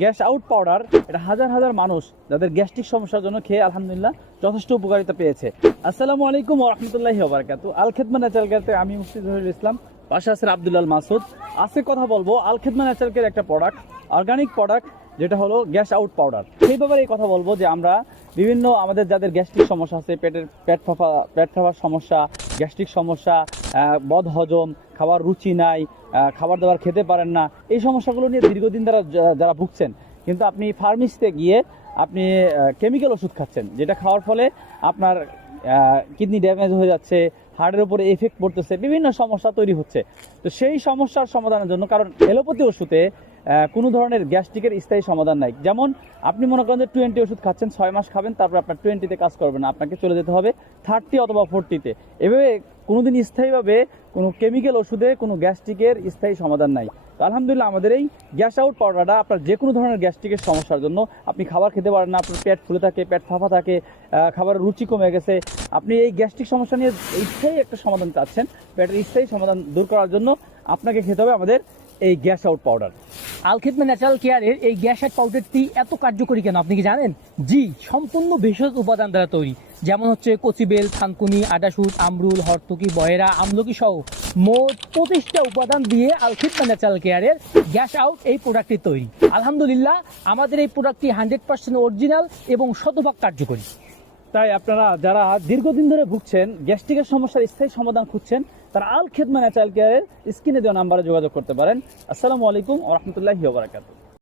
Gas out powder, এটা হাজার হাজার মানুষ যাদের গ্যাস্ট্রিক সমস্যার জন্য খেয়ে আলহামদুলিল্লাহ যথেষ্ট উপকারিতা পেয়েছে। আসসালামু আলাইকুম ওয়া রাহমাতুল্লাহি ওয়া বারাকাতুহু। আল খেদমা ন্যাচারাল কেয়ার থেকে আমি মুফতি জহিরুল ইসলাম, পাশে আছেন আব্দুল্লাল মাসুদ। আজকে কথা বলবো আল খেদমা ন্যাচারাল কেয়ার একটা প্রোডাক্ট, অর্গানিক প্রোডাক্ট, যেটা হলো গ্যাস আউট পাউডার। সেই ব্যাপারে কথা বলবো যে আমরা বিভিন্ন আমাদের যাদের গ্যাস্ট্রিক সমস্যা আছে, পেট ফাঁপার সমস্যা, গ্যাস্ট্রিক সমস্যা, বদ হজম, খাবার রুচি নাই, খাবার দাবার খেতে পারেন না, এই সমস্যাগুলো নিয়ে দীর্ঘদিন যারা ভুগছেন, কিন্তু আপনি ফার্মেসিতে গিয়ে আপনি কেমিক্যাল ওষুধ খাচ্ছেন, যেটা খাওয়ার ফলে আপনার কিডনি ড্যামেজ হয়ে যাচ্ছে, হার্টের উপরে এফেক্ট পড়তেছে, বিভিন্ন সমস্যা তৈরি হচ্ছে। তো সেই সমস্যার সমাধানের জন্য, কারণ এলোপ্যাথি ওষুধে কোনো ধরনের গ্যাস্ট্রিকের স্থায়ী সমাধান নাই। যেমন আপনি মনে করেন যে 20 ওষুধ খাচ্ছেন, 6 মাস খাবেন, তারপর আপনার 20-তে কাজ করবে না, আপনাকে চলে যেতে হবে 30 অথবা 40-তে। এভাবে কোনোদিন স্থায়ীভাবে কোনো কেমিক্যাল ওষুধে কোনো গ্যাস্ট্রিকের স্থায়ী সমাধান নাই। তো আলহামদুলিল্লাহ আমাদের এই গ্যাস আউট পাউডারটা আপনার যে কোনো ধরনের গ্যাস্ট্রিকের সমস্যার জন্য, আপনি খাবার খেতে পারেন না, আপনার পেট ফুলে থাকে, পেট ফাঁপা থাকে, খাবারের রুচি কমে গেছে, আপনি এই গ্যাস্ট্রিক সমস্যা নিয়ে স্থায়ী একটা সমাধান চাচ্ছেন, পেটের স্থায়ী সমাধান দূর করার জন্য আপনাকে খেতে হবে আমাদের এই গ্যাস আউট পাউডার। আল খেদমা ন্যাচারাল কেয়ারের এই গ্যাস আউট পাউডারটি এত কার্যকরী কেন আপনি কি জানেন? জি, সম্পূর্ণ ভেষজ উপাদান দ্বারা তৈরি, যেমন হচ্ছে কচিবেল, থানকুনি, আদাসুদ, আমরুল, হরতকি, বয়রা, আমলকি সহ মোট 25টা উপাদান দিয়ে আল খেদমা ন্যাচারাল কেয়ারের গ্যাস আউট এই প্রোডাক্টটি তৈরি। আলহামদুলিল্লাহ আমাদের এই প্রোডাক্টটি 100% অরিজিনাল এবং শতভাগ কার্যকরী। তাই আপনারা যারা দীর্ঘদিন ধরে ভুগছেন, গ্যাস্ট্রিকের সমস্যার স্থায়ী সমাধান খুঁজছেন, তারা আল খেদমা ন্যাচারাল কেয়ারের স্ক্রিনে দেওয়া নাম্বারে যোগাযোগ করতে পারেন। আসসালামু আলাইকুম ওয়া রাহমাতুল্লাহি ওয়া বারাকাতুহু।